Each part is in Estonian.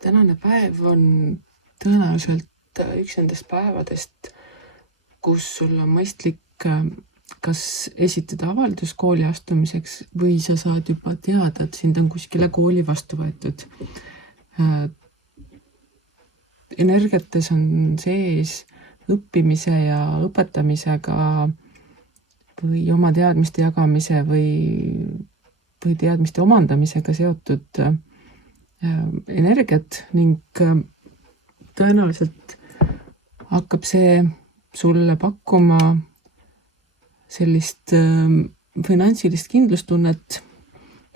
Tänane päev on tõenäoliselt üks nendest päevadest, kus sul on mõistlik kas esitada avaldus kooli astumiseks või sa saad juba teada, et sind on kuskile kooli vastu võetud. Energiates on sees õppimise ja õpetamisega või oma teadmiste jagamise või teadmiste omandamisega seotud energiat ning tõenäoliselt hakkab see sulle pakkuma sellist finantsilist kindlustunnet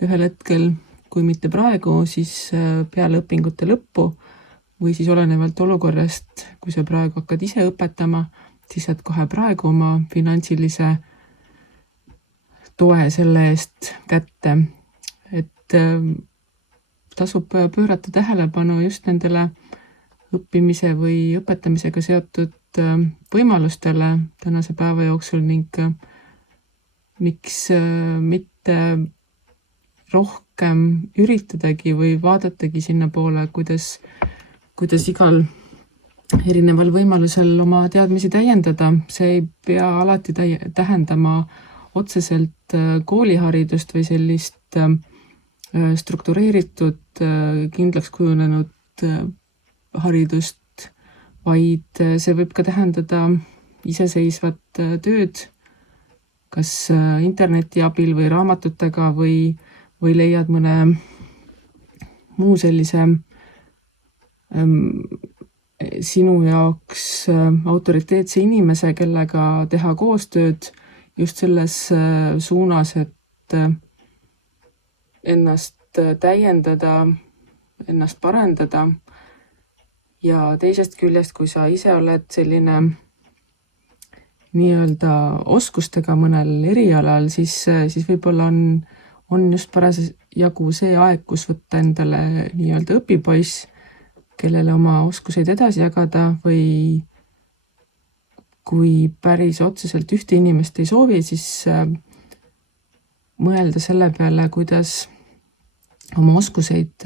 ühel hetkel, kui mitte praegu, siis peale õpingute lõppu või siis olenevalt olukorrast, kui sa praegu hakkad ise õpetama, siis saad kohe praegu oma finantsilise toe selle eest kätte, et tasub pöörata tähelepanu just nendele õppimise või õpetamisega seotud võimalustele tänase päeva jooksul ning miks mitte rohkem üritadagi või vaadatagi sinna poole, kuidas igal erineval võimalusel oma teadmisi täiendada. See ei pea alati tähendama otseselt kooliharidust või sellist struktureeritud, kindlaks kujunenud haridust, vaid see võib ka tähendada iseseisvat tööd, kas interneti abil või raamatutega või leiad mõne muu sellise sinu jaoks autoriteetse inimese, kellega teha koostööd just selles suunas, et ennast täiendada, ennast parendada ja teisest küljest, kui sa ise oled selline nii-öelda oskustega mõnel erialal, siis võib-olla on just parasjagu see aeg, kus võtta endale nii-öelda õpipoiss, kellele oma oskuseid edasi jagada või kui päris otseselt ühte inimest ei soovi, siis mõelda selle peale, kuidas oma oskuseid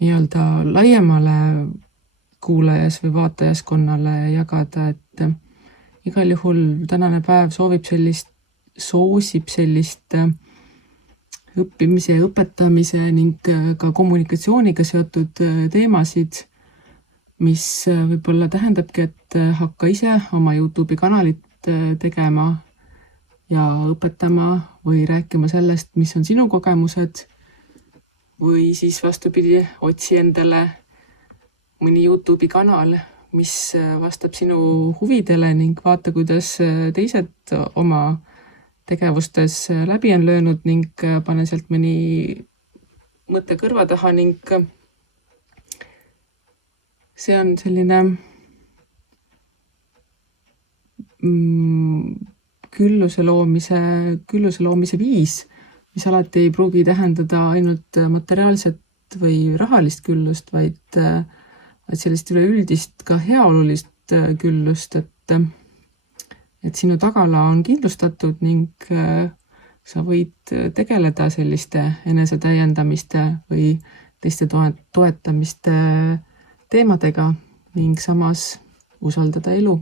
nii-öelda laiemale kuulajas või vaatajaskonnale jagada, et igal juhul tänane päev soosib sellist õppimise ja õpetamise ning ka kommunikatsiooniga seotud teemasid, mis võib-olla tähendabki, et hakka ise oma YouTube'i kanalit tegema ja õpetama või rääkima sellest, mis on sinu kogemused või siis vastupidi, otsi endale mõni YouTube'i kanal, mis vastab sinu huvidele ning vaata, kuidas teised oma tegevustes läbi on löönud ning pane sealt mõni mõte kõrva taha ning see on selline külluse loomise viis, mis alati ei pruugi tähendada ainult materiaalset või rahalist küllust, vaid sellist üleüldist ka heaolulist küllust, et sinu tagala on kindlustatud ning sa võid tegeleda selliste enesetäiendamiste või teiste toetamiste teemadega ning samas usaldada elu.